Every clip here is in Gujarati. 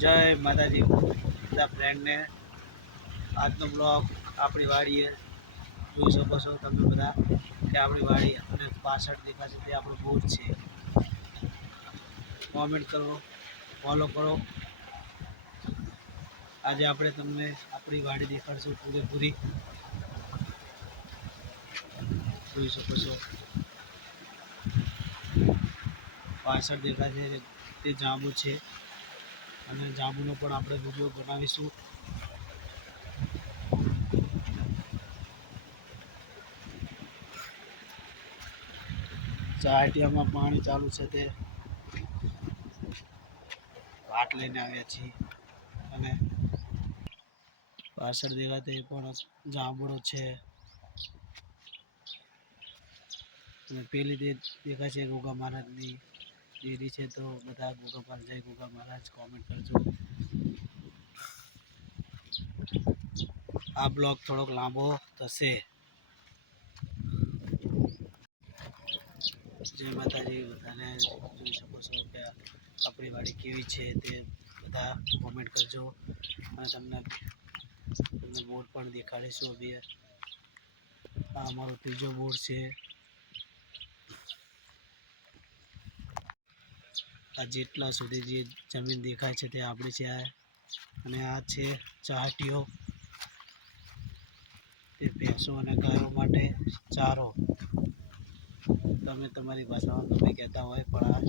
જય માતાજી બધા ફ્રેન્ડને આજનો બ્લોગ આપણી વાડીએ જોઈ શકો છો તમે બધા કે આપણી વાડી અને પાછળ દેખાશે તે આપણો બોર છે. કોમેન્ટ કરો, ફોલો કરો. આજે આપણે તમને આપણી વાડી દેખાડશું પૂરેપૂરી. જોઈ શકો છો પાછળ દેખાશે તે જાંબુ છે અને જાંબુનો પણ આપણે વિડીયો બનાવીશું. ચાટિયામાં પાણી ચાલુ છે તે વાટ લઈને આવ્યા છીએ અને પાછળ દેખાતે પણ જાંબુડો છે અને પેલી દેખાય છે ગોગા મહારાજની ડેરી છે. તો બધા ગોગા મહારાજ જય ગોગા મહારાજ કોમેન્ટ કરજો. આ બ્લોગ થોડોક લાંબો થશે. જય માતાજી બધાને. જોઈ શકો છો કે આપણી વાડી કેવી છે તે બધા કોમેન્ટ કરજો અને તમને બોર્ડ પણ દેખાડીશું. આ અમારો ત્રીજો બોર્ડ છે. આ જેટલા સુધી જે જમીન દેખાય છે તે આપણી છે અને આ છે ચાહટીઓ તે ભેંસો અને ગાયો માટે ચારો. તમે તમારી ભાષામાં તમે કહેતા હોય પણ આ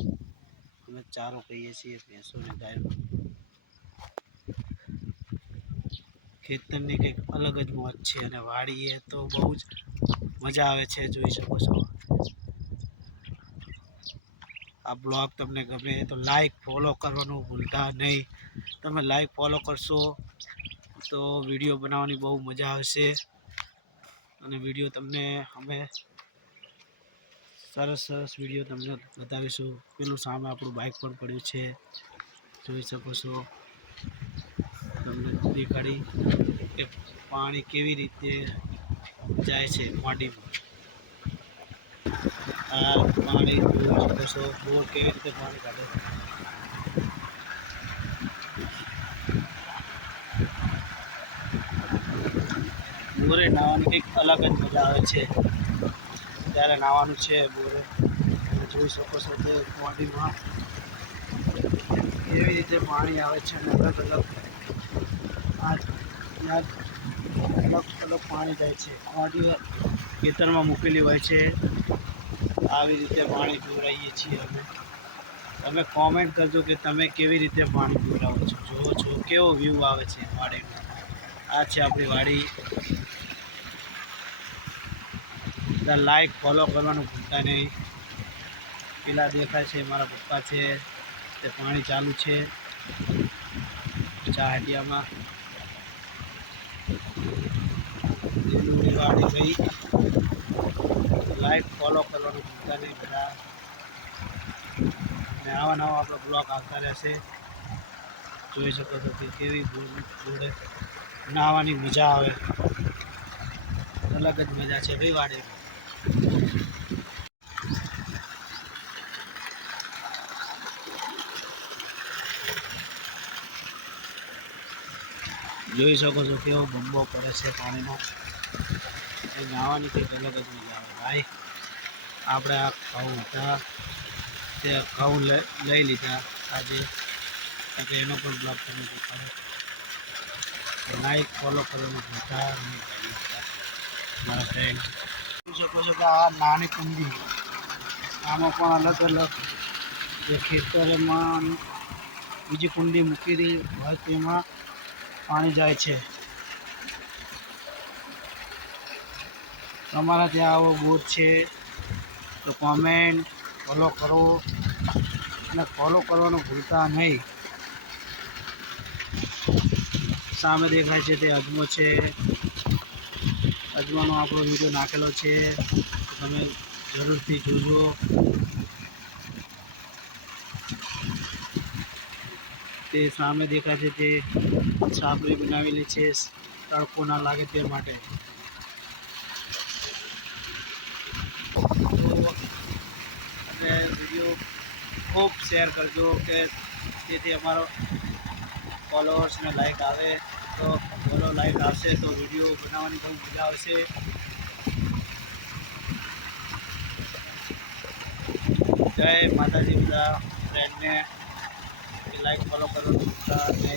અમે ચારો કહીએ છીએ ભેંસો અને ગાયો. ખેતરની કંઈક અલગ જ મોજ છે અને વાડીએ તો બહુ જ મજા આવે છે. જોઈ શકો છો. આ બ્લોગ તમને ગમે તો લાઈક ફોલો કરવાનું ભૂલતા નહીં. તમે લાઈક ફોલો કરશો તો વિડીયો બનાવવાની બહુ મજા આવશે અને વિડીયો તમને અમે સરસ સરસ વિડીયો તમને બતાવીશું. પેલું સામે આપણું બાઇક પણ પડ્યું છે જોઈ શકો છો. તમને દેખાડી કે પાણી કેવી રીતે જાય છે વાડીમાં. આ પાણી જોઈ શકો છો બોર કેવી રીતે પાણી કાઢે. બોરે નાહવાની કંઈક અલગ જ મજા આવે છે. ત્યારે નાહવાનું છે બોરે. જોઈ શકો છો તે વાડીમાં કેવી રીતે પાણી આવે છે અને અલગ અલગ પાણી જાય છે. વાડી ખેતરમાં મૂકેલી હોય છે. આવી રીતે પાણી પીવડાવીએ છીએ અમે. તમે કોમેન્ટ કરજો કે તમે કેવી રીતે પાણી પીવડાવો છો. જુઓ છો કેવો વ્યૂ આવે છે વાડીનો. આ છે આપણી વાડી. બધા લાઈક ફોલો કરવાનું ભૂલતા નહીં. પેલા દેખાય છે મારા પપ્પા છે તે પાણી ચાલુ છે ચાહટિયામાં. વાડી ગઈ. લાઈક ફોલો કરવાનું ભૂલતા નહીં બધા. અને આવા નવા આપણો બ્લોગ આવતા રહેશે. જોઈ શકો છો કે કેવી જોડે નાહવાની મજા આવે. અલગ જ મજા છે ભાઈ વાડી. જોઈ શકો છો કેવો બંબો પડે છે પાણીનો. એ નાહવાની કંઈક અલગ જ મજા આવે ભાઈ. આપણે આ ઘઉં હતા તે ઘઉં લઈ લીધા આજે એટલે એનો પણ બ્લોગ તમે દેખાડો. લાઈક ફોલો કરવાનું ભૂલતા નહીં મારા ફ્રેન્ડ. જોઈ શકો છો કે આ નાની કુંડી આમાં પણ અલગ જે ખેતરમાં બીજી કુંડી મૂકી હોય તેમાં પાણી જાય છે. તમારા ત્યાં આવો બોર છે તો કોમેન્ટ ફોલો કરો અને ફોલો કરવાનું ભૂલતા નહીં. સામે દેખાય છે તે અજમો છે. અજમાનો આપણો વિડીયો નાખેલો છે તમે જરૂરથી જોજો. તે સામે દેખાય છે તે છાપરી બનાવેલી છે તડકો ના લાગે તે માટે. અને વિડીયો ખૂબ શેર કરજો કે જેથી અમારો ફોલોઅર્સ ને લાઈક આવે તો ફોલો લાઈક આવશે તો વિડીયો બનાવવાની બહુ મજા આવશે. જય માતાજી બધા ફ્રેન્ડને લાઈક ફોલો કરો. જય